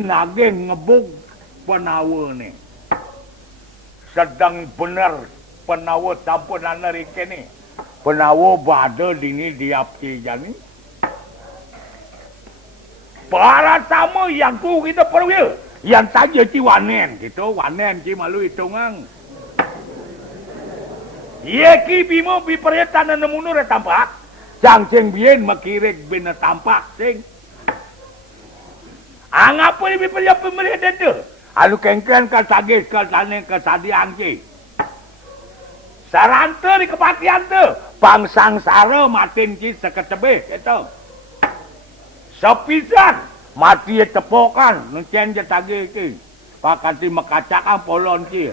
naging ngebug penawa nih. Sedang bener penawa sampun anak kene. Penawa bada dini diapci jani. Para tamu yang ku kita perwil. Yang saja ci wanen gitu. Wanen ci malu hitungan. Iya ki bimo biperyetan na munur tampak. Cang bien makirek bina tampak sing. Angapa ni biperya pemerintah tu? Alu kengken ka sagis ka sane ka sadiang ci. Sarante di kepatian tu. Pangsang sara matin ci seketebih itu. Sepisan mati tepokan nucen je tagih ki. Pakati mekacakan polon ci.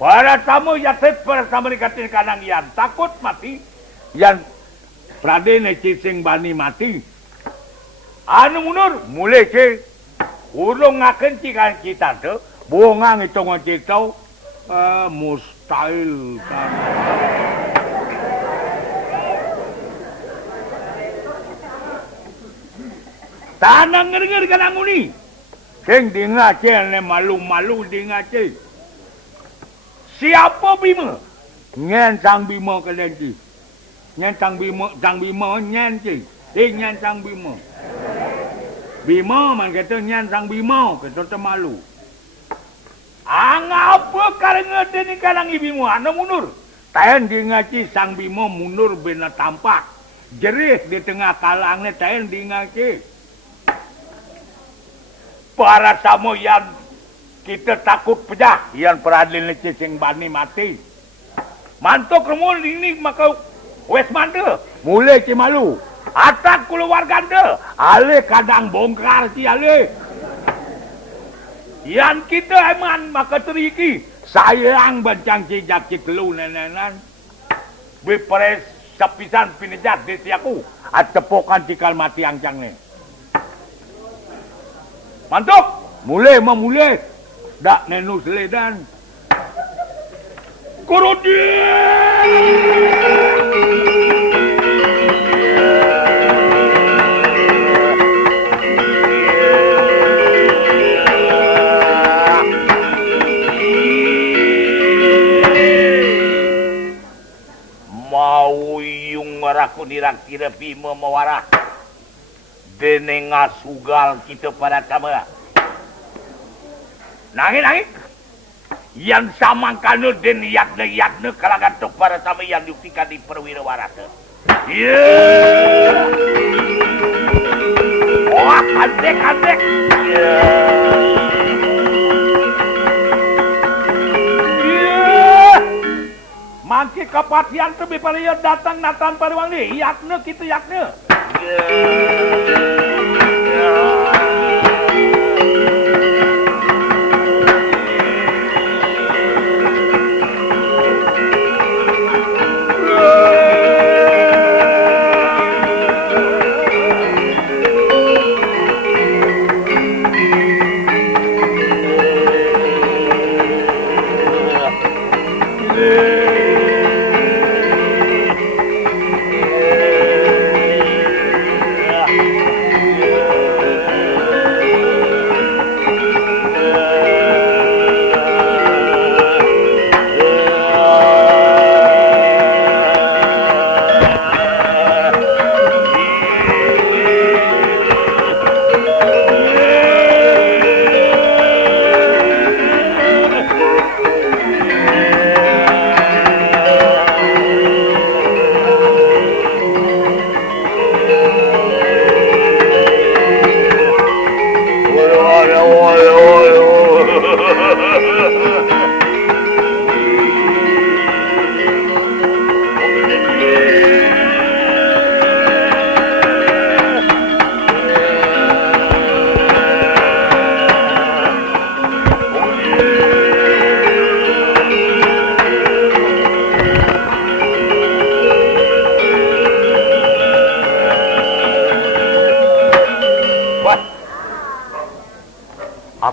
Para tamu yatit bersama dikatin kanang yan takut mati. Yan pradene cicing bani mati. Anu munur mulai ci urung ngaken ci kan kita tu. Buangang itu ngocik tau mustahil kan. Tanang ngeri kan anguni. Sing di Ngaceh malu-malu di Ngaceh. Siapa Bima? Nyen sang Bima kalian ci. Nyen sang Bima nyen ci. Nyen sang Bima. Bima man kata nyen sang Bima kata termalu. Angapa karena deni kalang ibimu anu munur. Taen di ngaci sang Bima munur bina tampak. Jerih di tengah kalangnya taen di ngaci. Para tamu yang kita takut pejah. Yang peradil cicing bani mati. Mantuk remul ini maka wes manda. Mulai cimalu. Atak keluarga anda. Ale kadang bongkar si ale. Yang kita eman maka teriki sayang bancang cijak cikelu nenenan bipres sepisan pinejat desi aku atepokan cikal mati angcang ni mantuk mulai memulai dak nenu seledan kurudi aku dirang tidak Bima mewarah dene ngasugal kita pada kamera nangin yang sama kanu den yakne kalangan tok para sama yang diuktikan di perwira warata wah kadek Mangki kepatian tu bipariya datang natan pariwangi yakne kita yakne.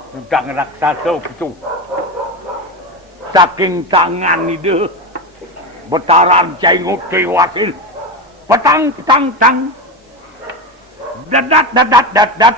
Kudang raksasa gitu. Saking tangan itu betaran cengut dewasil. Petang. dadat dadat dadat.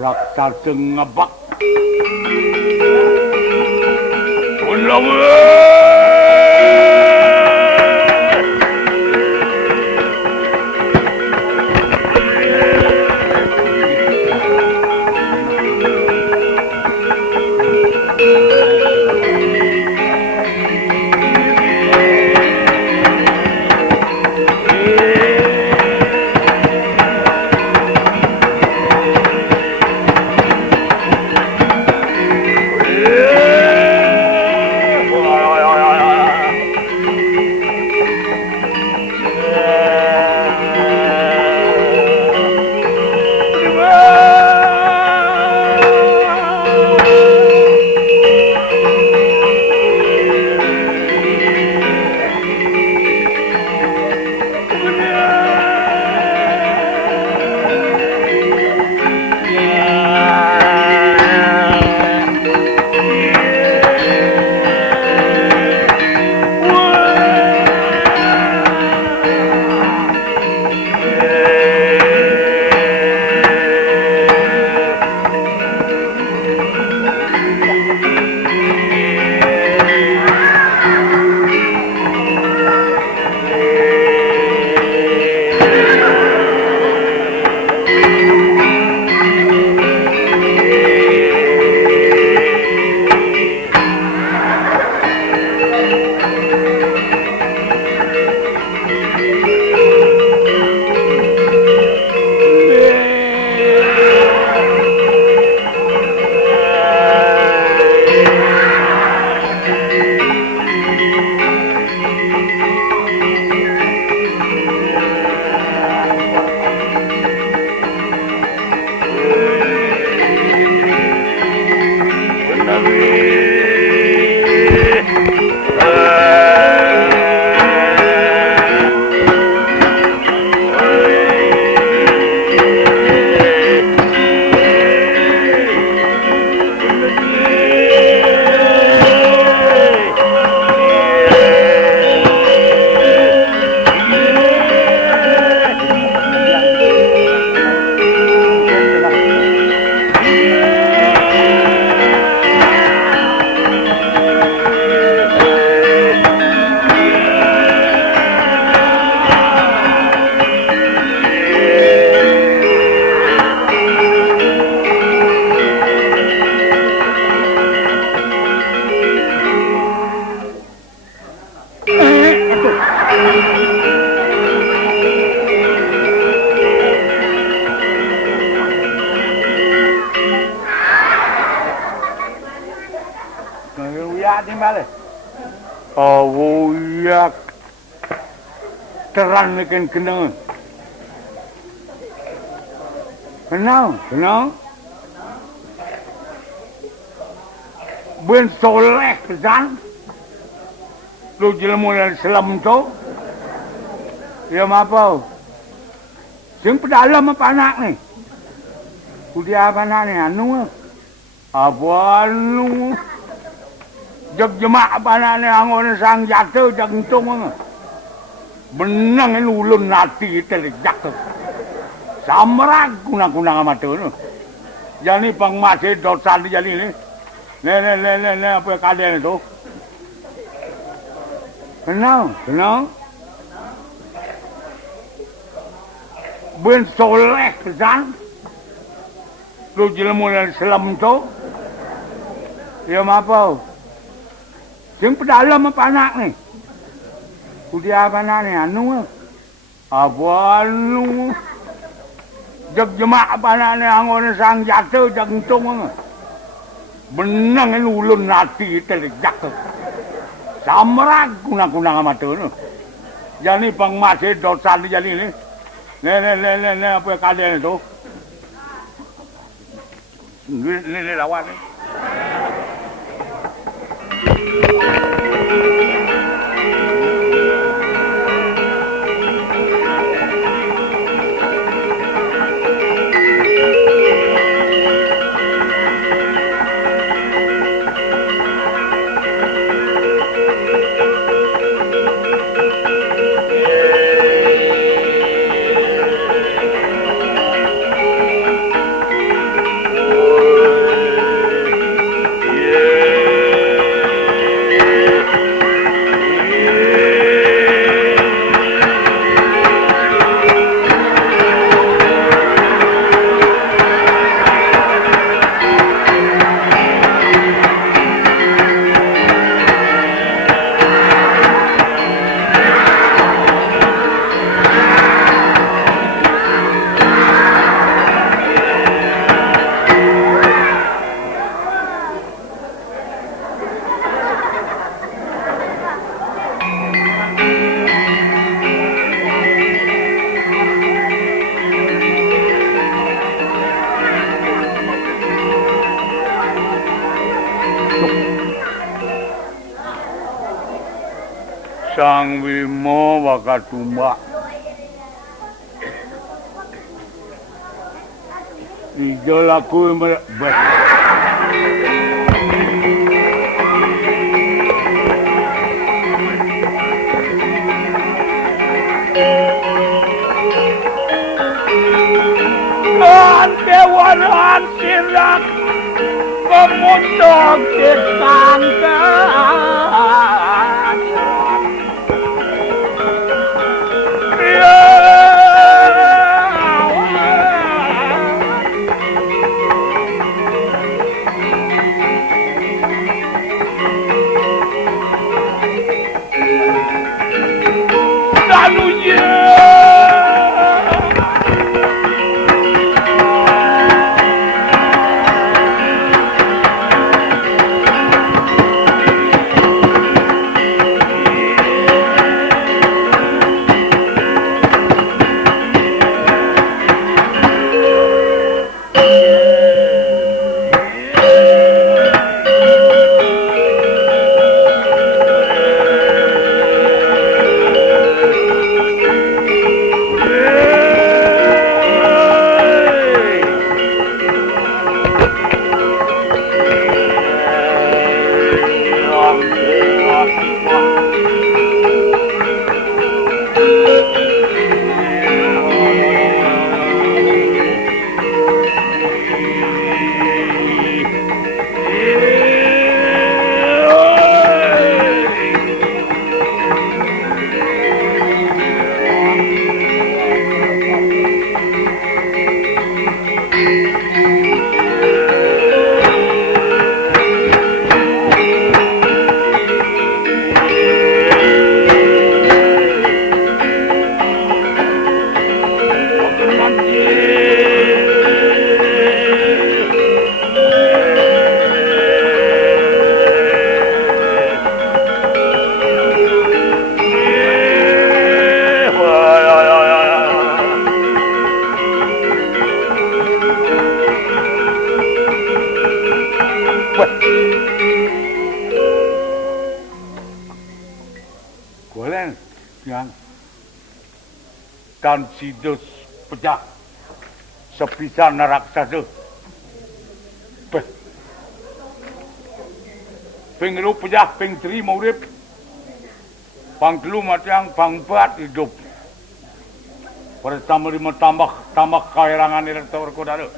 Raksasa ngebak. Ulang. Awoyak teran ken kena. Kenal. Ben soleh kesan. Lu jelemu dari selam tu. Ya apa? Sing pedalam apa anak ni? Kudia apa anak ni? Anu. Apa anu? Jemak apa anak ni? Angon sang jatuh jantung. Benang ini ulun nati terjak. Samrak kunang-kunang amat tu. Jadi pang masih dosa di jadi ni. Ne apa keadaan itu? Kenal. Ben soleh kesan. Lu jelemu dari selam tu. Ya apa? Sing pedalem apa anak nih? Udah apa anak nih? Anu? Apa anu? Jag jemak apa anak nih? Angon sang jatuh jantung. Benang ini ulun nati terjak. Samrak kunang-kunang amat tu. Jadi pang masih dosa di jadi ini. Nih apa kalian itu? Ini lawan ni. Sang Wimo Wakatumbak Ijol aku Dewan sirak pemutok disangkan Golen yang dan sidus pecah sepisan raksasa. Ping lu pecah, ping 3 mau urip. Pang 3 matiang, pang 4 hidup. Pertama 5 tambah kaerangan direktur kodare.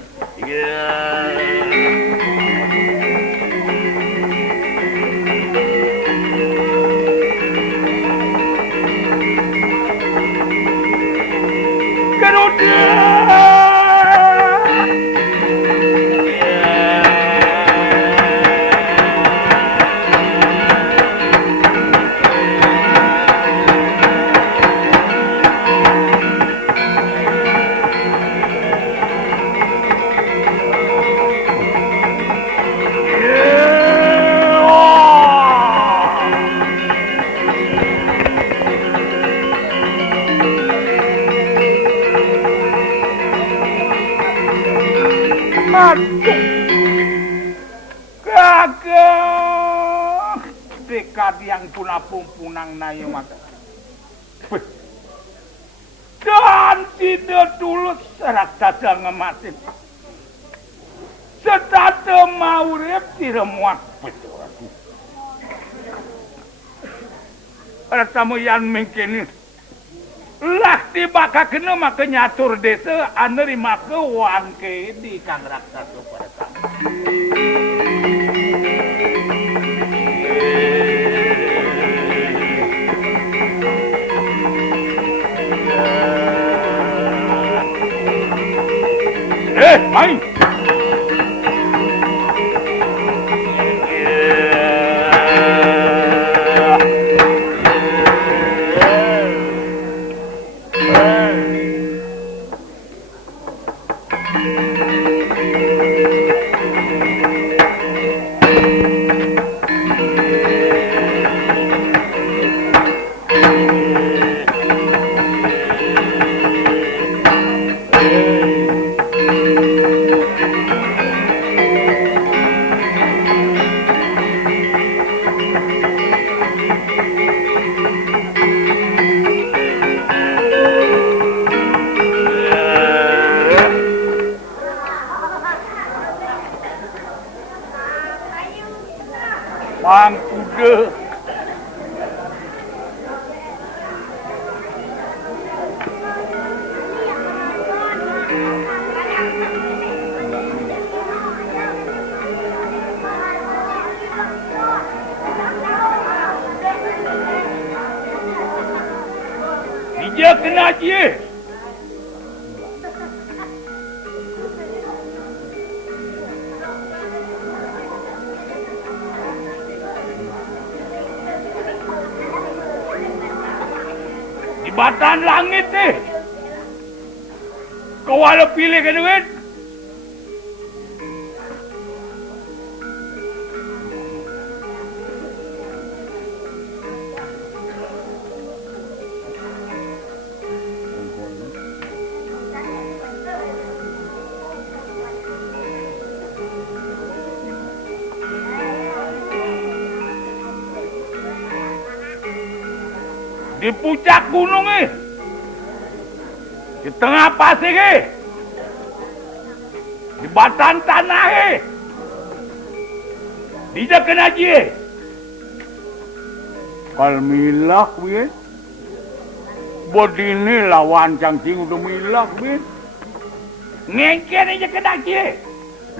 Aduh. Gagah. Dekat yang punapung-punang na yung mata. Dan tidak tulus serak tata ngematin. Setata maurip tidak muat betul. Para tamu yang mungkin lah tiba kena maka nyatur desa aneri maka wangke di kang raksasa para tamu. Main. Pang kuda. Dia kena dia. Batan langit ni. Kau ada pilih ke duit? Di puncak gunung ni. Di tengah pasir ni. Di batan tanah ni. Dia kena je. Kalau milah ni. Bodi ni lawan cangcing udah milah ni. Ngengken aja kena je.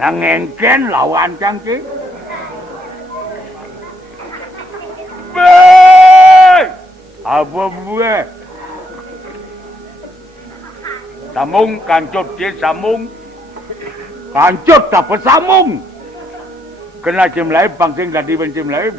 Nah ngengken lawan cangcing. Apa buat? Samung kancut je samung. Kancut tak pesamung. Kena cim lain pangsing jadi bencim lain.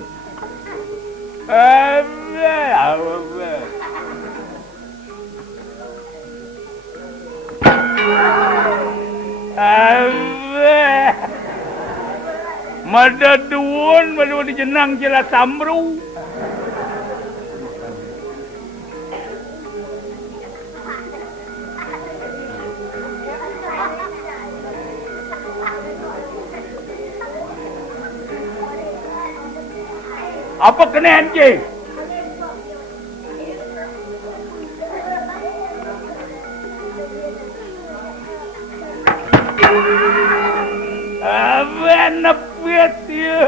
Mada duun, mada dijenang jelas samru. Apa kena anjing? Apa nepet dia?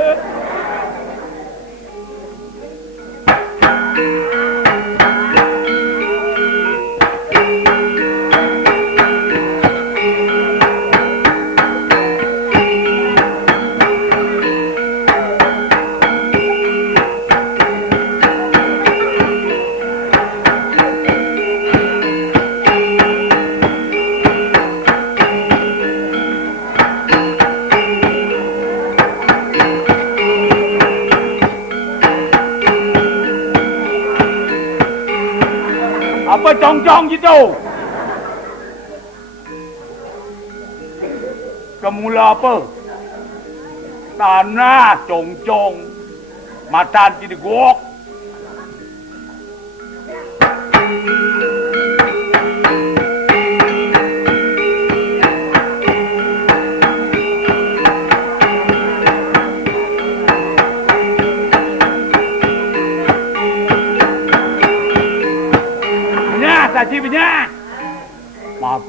Apa cong-cong gitu? Kemula apa? Tanah cong-cong. Matan jadi gok.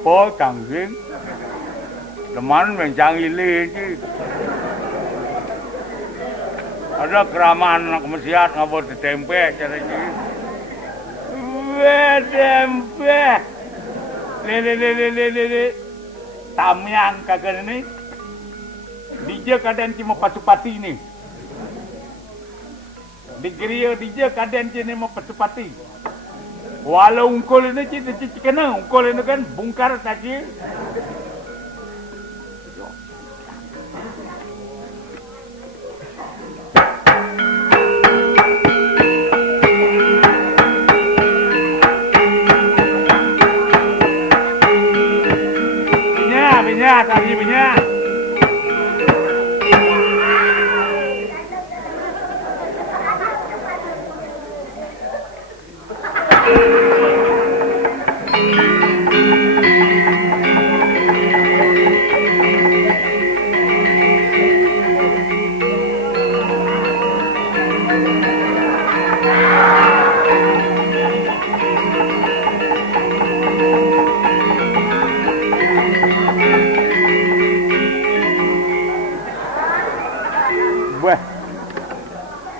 apa canggih? Teman mencang ini. Ada keramaan anak mesiat ngabot tempe cara ini. Tempe. Lele. Tamyang kagak ini. Dija kadang cuma pasupati ini. Di geria dija kadang cuma pasupati. Walau ungkol ini cita kena ungkol ini kan bungkar tadi. Banyak.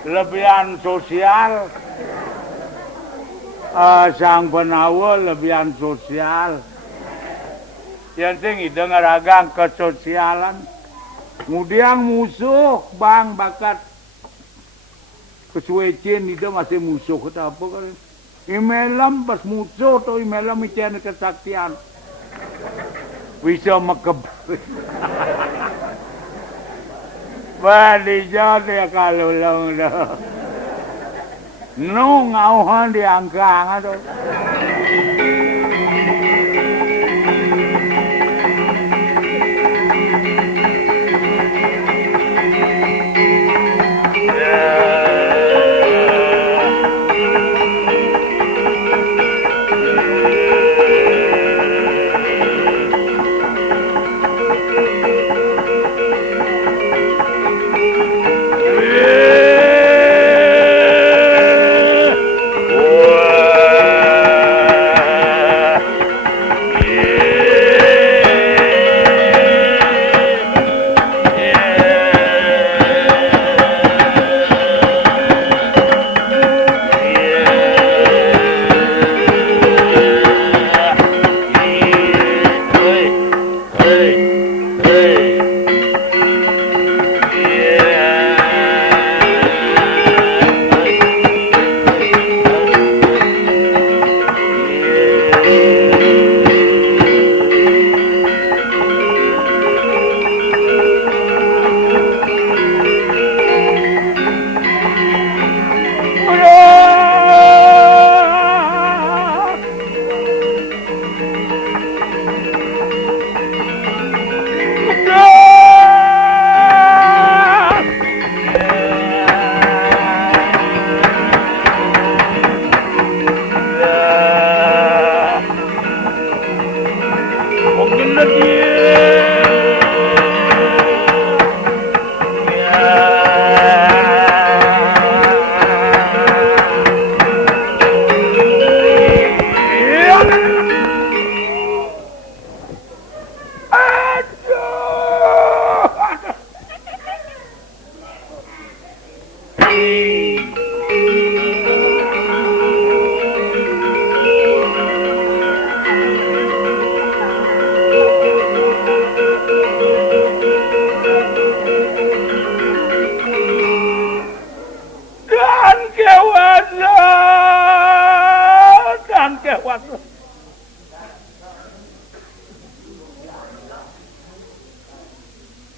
Lebihan sosial sang penawa lebihan sosial yang tinggi dengar agang kesosialan kemudian musuh bang bakat kesuecin itu masih musuh kita apa kan imelam pas musuh atau imelam ician kesaktian bisa mekeb Badijot ya kalau long dah. Nu ngauhan diangkang aduh.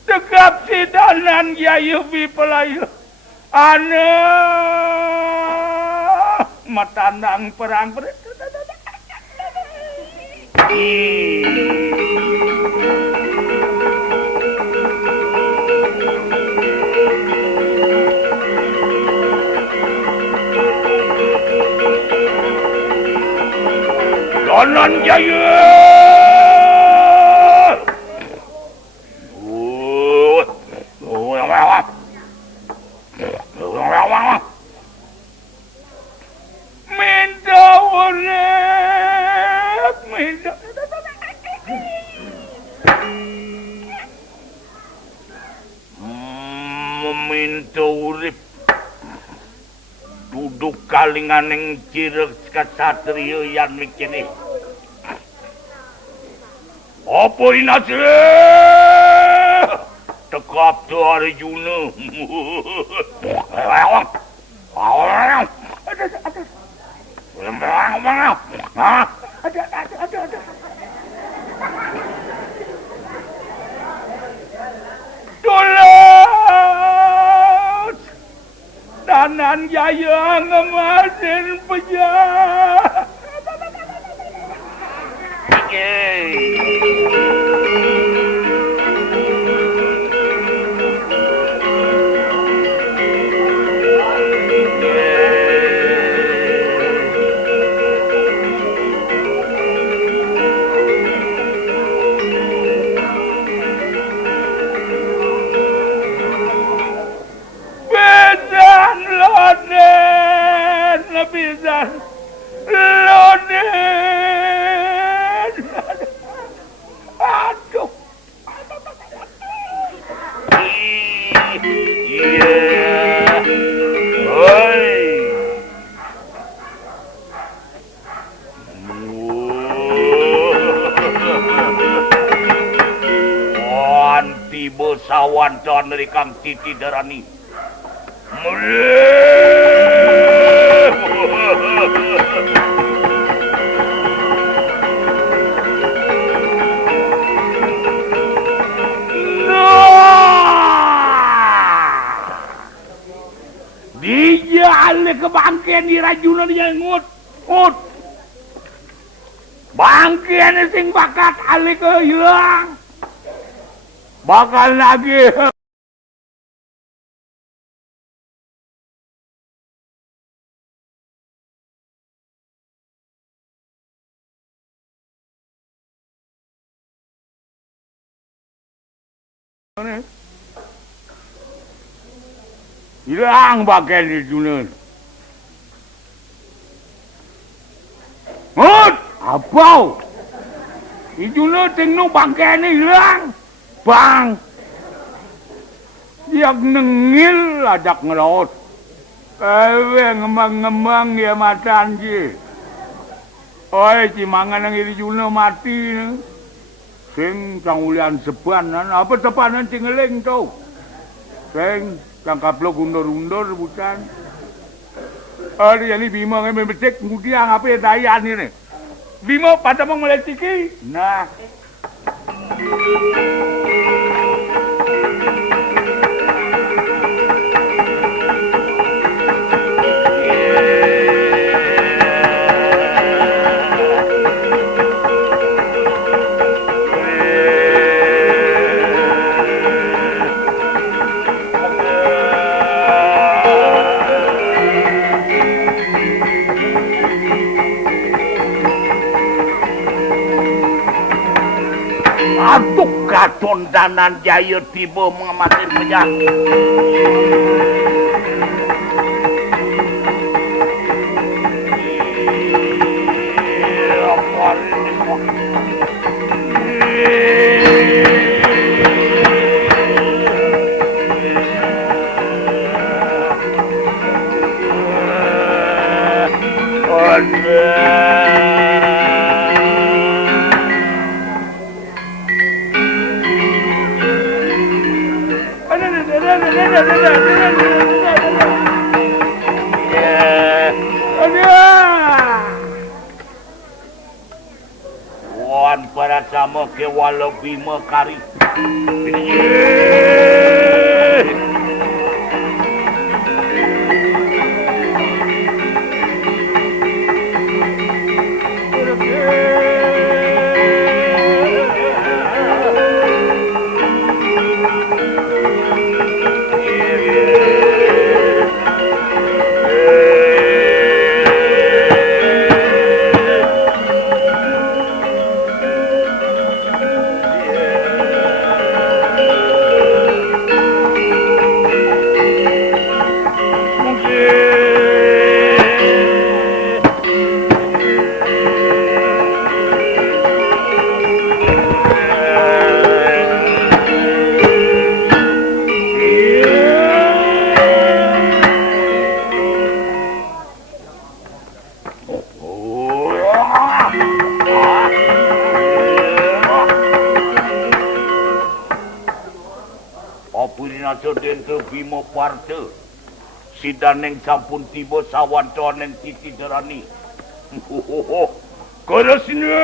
Tegap sidanan yayu bipelayu ane matandang perang Donan Jaya minta urip minta minta urip duduk kalinganing cirek kasatriya yan mikene apa inasre tekap tu Arjuna ada Tulas Danan Jaya ngemasin pejah Pisan Loden aduh iya oi anti besawan con dari Kang Titi Darani dia alih kebangkian di Rajuna dia ngut bangkian sing bakat alih ke hilang bakal lagi hilang bagian di Junan. Apa? Di Junan tengok bagian hilang. Bang. Dia nengil ladak ngelot. Ngembang-ngembang dia matan je. Oi, cimangan yang di Junan mati. Sing cangulian sepanan. Apa sepanan cingeling tau? Sing tangkap lo undur-undur bukan. Jadi Bima yang membecek kemudian apa yang dayan ini. Bima pada mau meleciki. Nah. Aduh katon Danan Jaya tiba mengamati pejah. Wan para sama ke walau Bima kari. Apirina dente Bima Parte. Sidaneng sampun tiba sawanto neng titi derani. Keresnya.